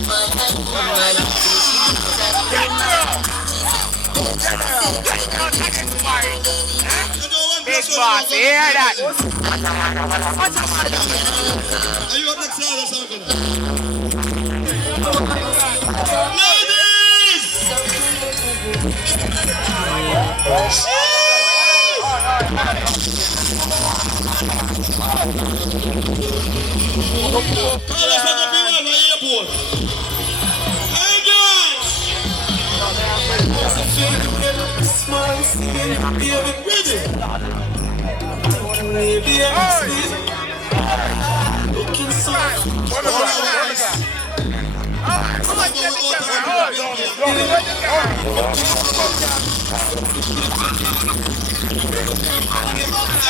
Big boss, hear that? Are you up next round or something? Ladies! Call us at the people airport. Hey guys! Looking so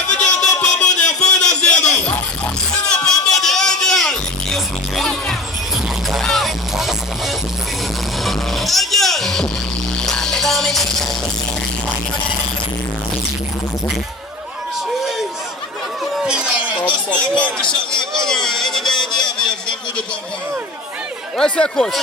every girl don't put money in front of you now. You don't put money in girl. Hey girl. Where's your coach?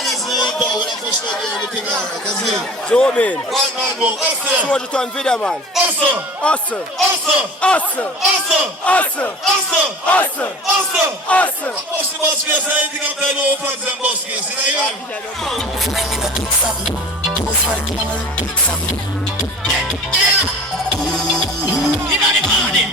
Zoom in. 200-ton video, man. Awesome. Awesome. Awesome. Awesome. Awesome. Awesome. Awesome. Awesome. Awesome. Awesome. What's the boss face? Anything I'm telling you, friends and boss face. You know the party.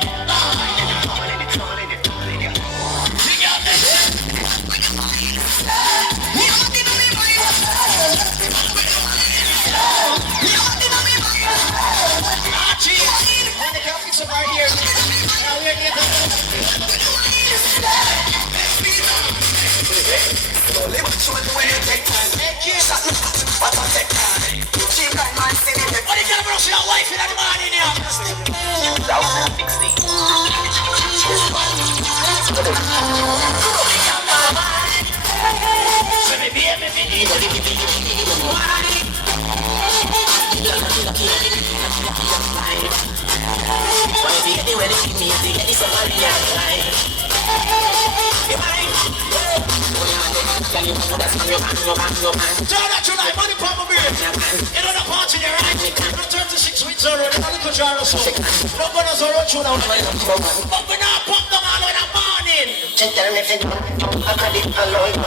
Money problem here. You know the party there, right? 36 weeks already. I'm going to try to say. Not going to zero tune out. But we're not pop them all in the morning. She tell me if it I got it alone.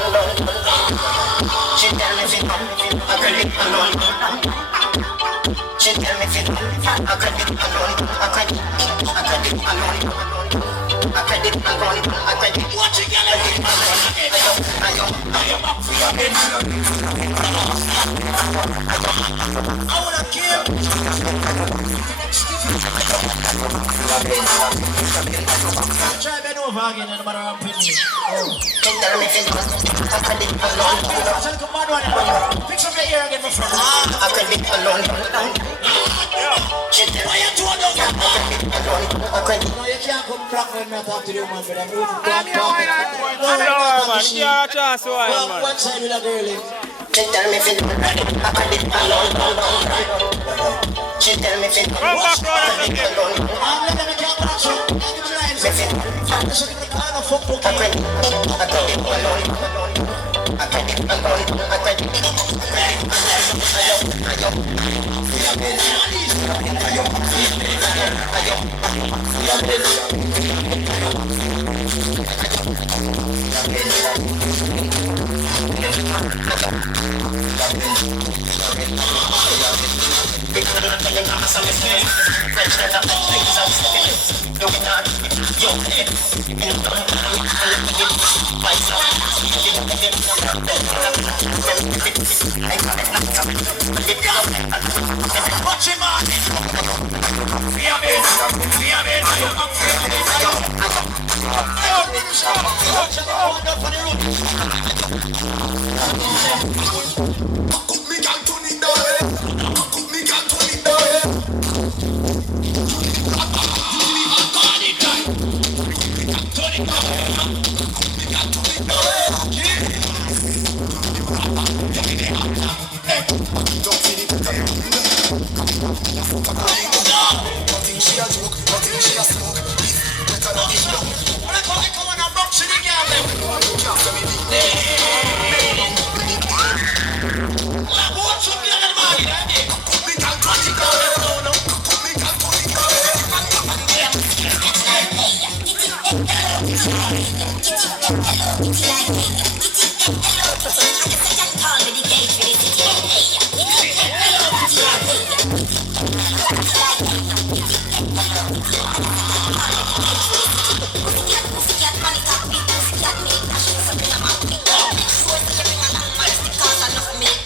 She tell me if it I got it alone. She tell me if it I got it alone. I got it alone. I got it alone. I got it. What you got I wanna kill. Try bend over again and matter of opinion. Fix up your ear again, my friend. I could be alone. Why you doing that? You can't come back when I talk to you, man. I'm your man. You're a chance, man. One side with a girlie. She tell me if it I could be alone. She tell me if it I'm letting me count on you. If it I could be alone. I could be alone. I could be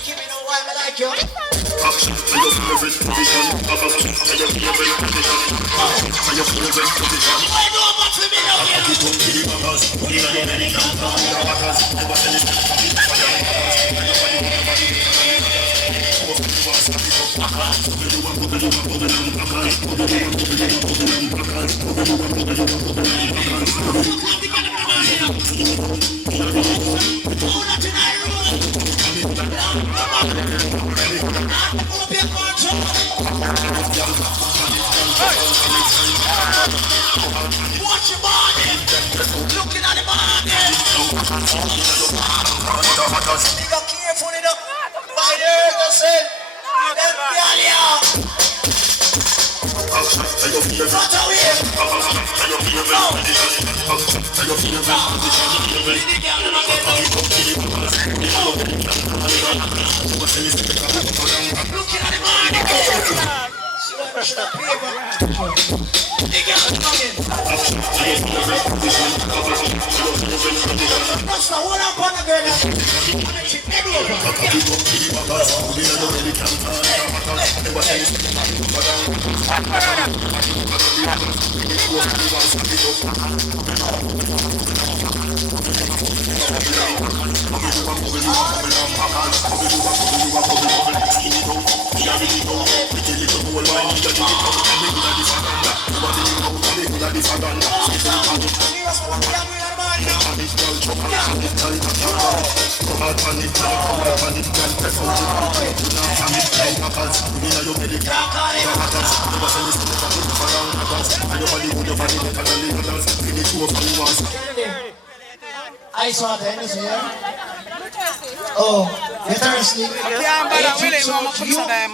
Give me no why me like you. Action for your favorite position. Action for your favorite position. Action for your favorite position. I know about to me now, yeah. Keep on killing backers. Put in your belly, come down your backers. Never send it to the Watch your body. Looking at the body. You got careful enough. My ears are saying, them girl, action for your favorite. front away. Action for your favorite position. Action for your favorite position. The girl, them again. Looking at the body. Should I pay for the girl coming. Action for your favorite position. Action for your favorite position. That's the one up on the girl. I'm a chick, maybe over. Keep on killing backers. Put in your belly, come down your backers. Never send it to Ice water, anything, yeah? Oh, you're thirsty? Yeah, but I will I'm gonna put some them.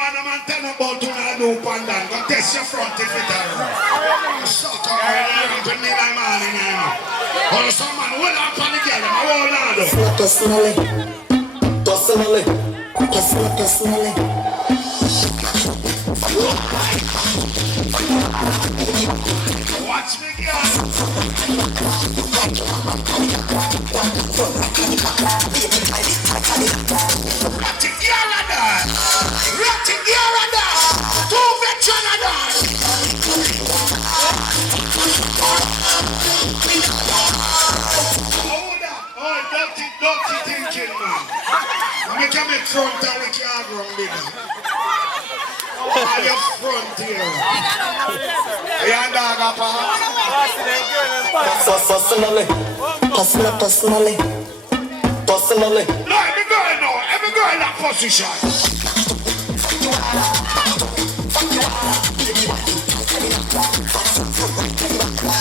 I'm a man tell about to do pandan. Go test your front if it are. Suck up to me like man in here. Or someone will up on the girl. I won't Personally. watch me, girl. Ratty Garada! Ratty Garada! Two veteran Hold up! Oh, dirty thinking, man. We can make front and we can't run bigger. All your front here. You and dog up, Personally. no, every girl know. Every girl in that position.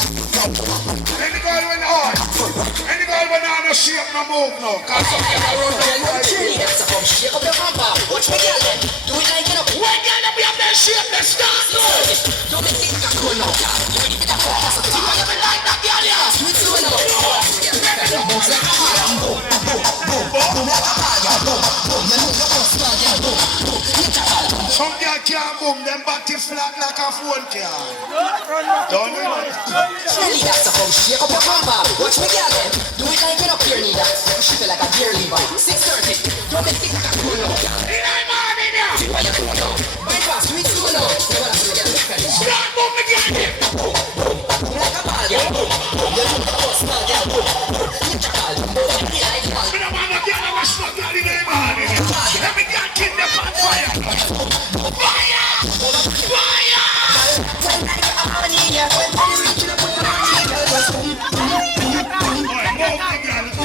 Any girl when hard. Any girl when on no shape, no move, no. Cause some people run down right here. Shake up your bumper. Watch me, girl. Do it like it up. When girl them be up their shape, they start no. Don't make it cool now, girl. Do it like that, girl. Yeah. Do it slow now. Some girl can't boom, them body flat like a phone car. Don't you know that? Really, that's a come shake up your bumper. Watch me, girl. Do it like it up here, need that. Shake it like a deer lever. 6:30. Don't make it cool now, girl. In the morning, yeah. Bypass, do it slow now. You wanna see me get it? Start moving again. Like a ball, girl. You look like a small girl. You chacal. Me no want no girl that was not girl in the morning. Every girl keep them on fire. Fire! Fire!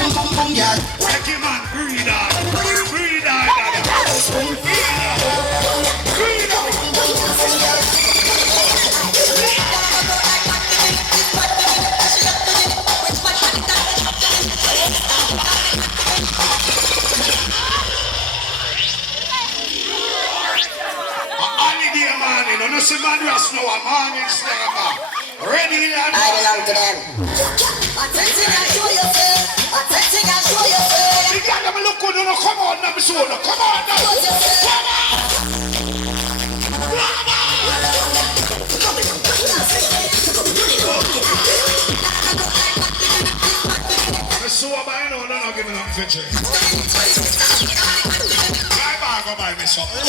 Take him on, breathe out. Breathe out. Breathe out. Holiday morning, you know see man rest now a morning slumber. Ready and I belong to them. Attention and show yourself. Attention and show yourself. you got them look good, you know, come on now, Miss Ola, come on now. Show yourself. Come on. So I know, no, give me that picture. Right back, go buy me something.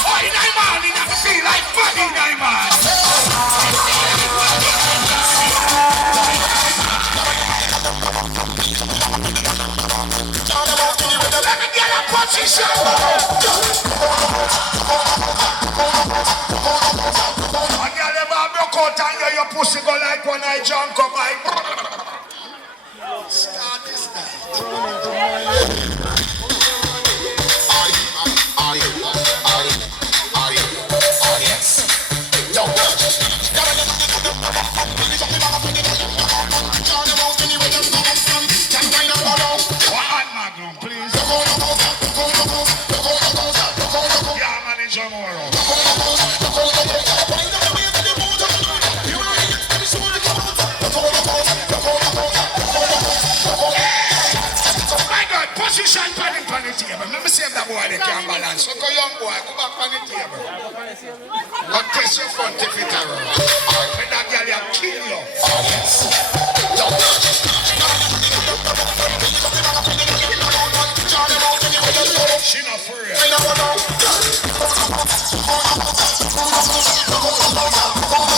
Oh, in my morning, I feel like body in my morning. Let me get a position. I get a man broke out and your pussy go like when I jump up my. Start this guy. What Magnum, please? Yeah, manager Moro. My God, position pan the table. Let me save that boy they can't balance. Look a young boy, go back on the table. But test your front if it are wrong. When that girl will kill you. She not free.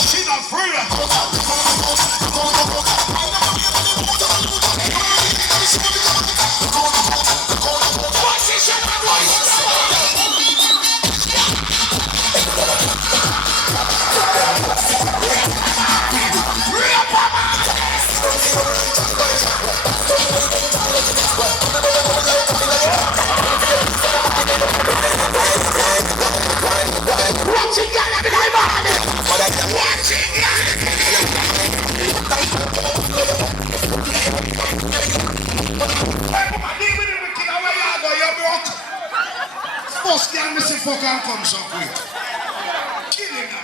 She not free. fuck and come so quick. Kill him now.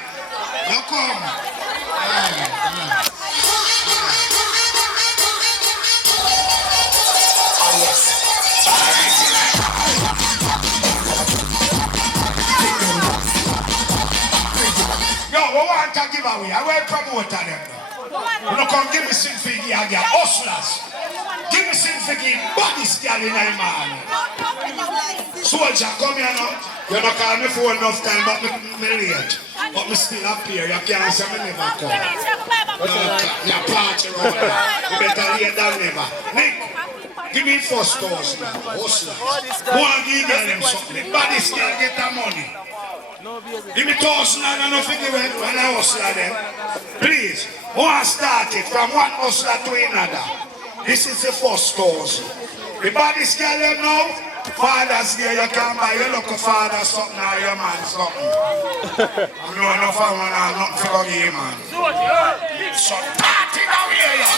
Now come. Yo, we want to give away. I will promote them. You don't come give me sing for you again. Hustlers. Give me sing for you. Bodies girl in the man. Soldier, come here now. You don't call me for enough time, but me late. But me still up here. You can't say me never come. You party around there. You better late than never. Nick, give me first toast now. Hustlers. Go and give them something. Bodies girl get the money. Give me toast now and nothing give it when I hustler them. Please, one start it from one hustler to another. This is the first toast. The body's girl you know, Father's Day you can buy your local father something or your man something. I know enough of one and nothing for you man. So party now here you.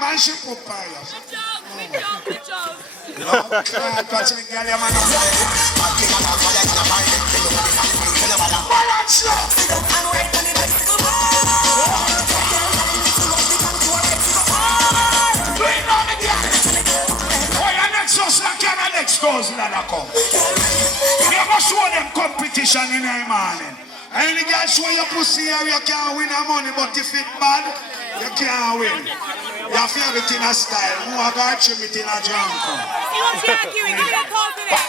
Man, she put fire. Next goes another come. You must show them competition in the morning. And you can show your pussy here, you can't win the money, but if it's bad, you can't win. You have to have it in a style. Who are going to trim it in a junk?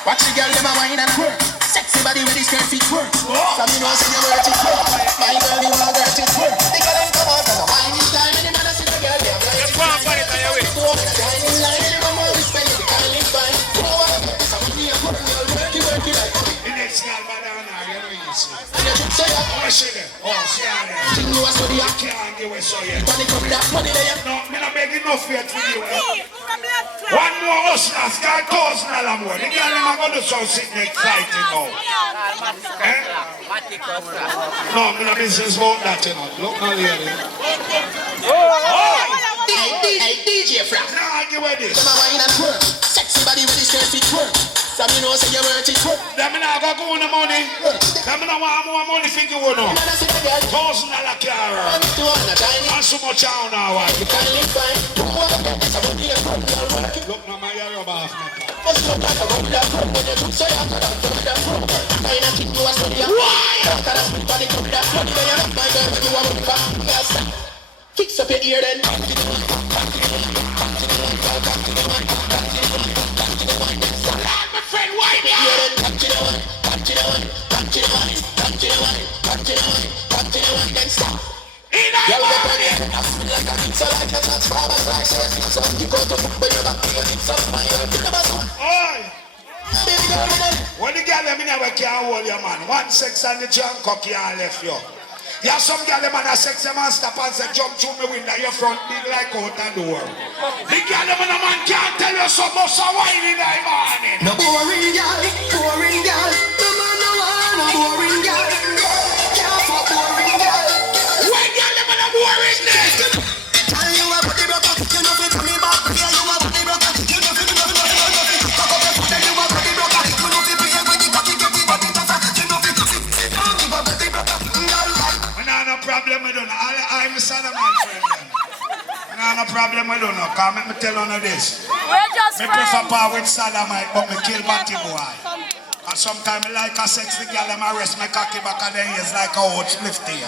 Watch the girl, them a wine and twerk. Sexy body with the skirt fit twerk. Some you know say you worth it twerk. My girl, you want to it twerk. The girl them come out from a wine each time, and the man a see the girl, they have right. Go on, buddy, tell you it. Go on, shine in line, and the man will spend it. The girl is fine. Go on, some of you work it like. The next girl, madam, you know you see. And you should say that. Oh, see them. Oh, see them. She knew us for the I can't give it so yet. money come that money there. No, I'm not begging enough for you to give it. One more hustlers, got $1,000 more. The girl them are going to so sitting excited now. Eh? No, I'm not business about that, you know. Look now, lady. Hey, DJ Frank. Now, give me this. Them a wine and twerk. Sexy body with the skirt fit twerk. Some you know say you worth it twerk. Them not going to go on the money. Them not want more money for you, no. Man a see the girl. $1,000 car. And to one a tiny. And so much out now, what? You can't live fine. Look now, my ear off my car. Fix up your ear then. My friend, why me? When the girl them in there can't hold your man, one sex and the junk cock can't left you. You have some girl them and a sex them and stop and say jump through my window, your front big like out the door. The girl them and a man can't tell you so much so wine in the morning. No boring girl, boring girl. No man no one, no boring girl. Can't fuck boring girl. When girl them and a boring day. Tell you about the broker, you know fit me back. Yeah, you about the broker, you know fit me back. Cock up your foot and you about the broker. You know fit play when the cocky get it, but it tougher. You know fit fit. You about the broker, girl. No problem with you. I'm son of my friend. No problem with you. Come let me tell you this. We're just Me friends. prefer power with Salamite, but me kill Batty boy. And sometimes I like a sexy girl, them arrest my cocky back and then he's like a old split tail.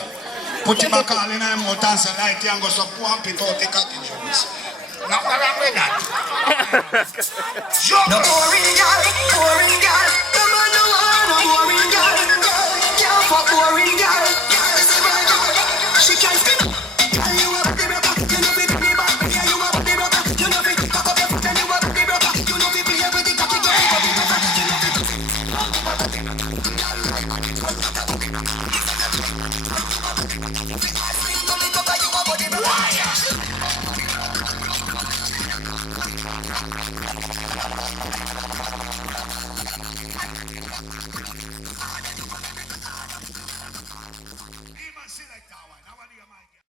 Put him back all in her mouth and say, light and go so pump it out the cocky juice. Nothing wrong with that. No boring girl, boring girl. No man no one, no boring girl. Can't fuck boring girl. She can't spin up. Tell you about the broker, you know fit me back. Yeah, you about the broker, you know fit cock up your foot and you about the broker. You know fit play with the cocky, get it, but it tougher. You know fit Swing to the coca, you a body rock.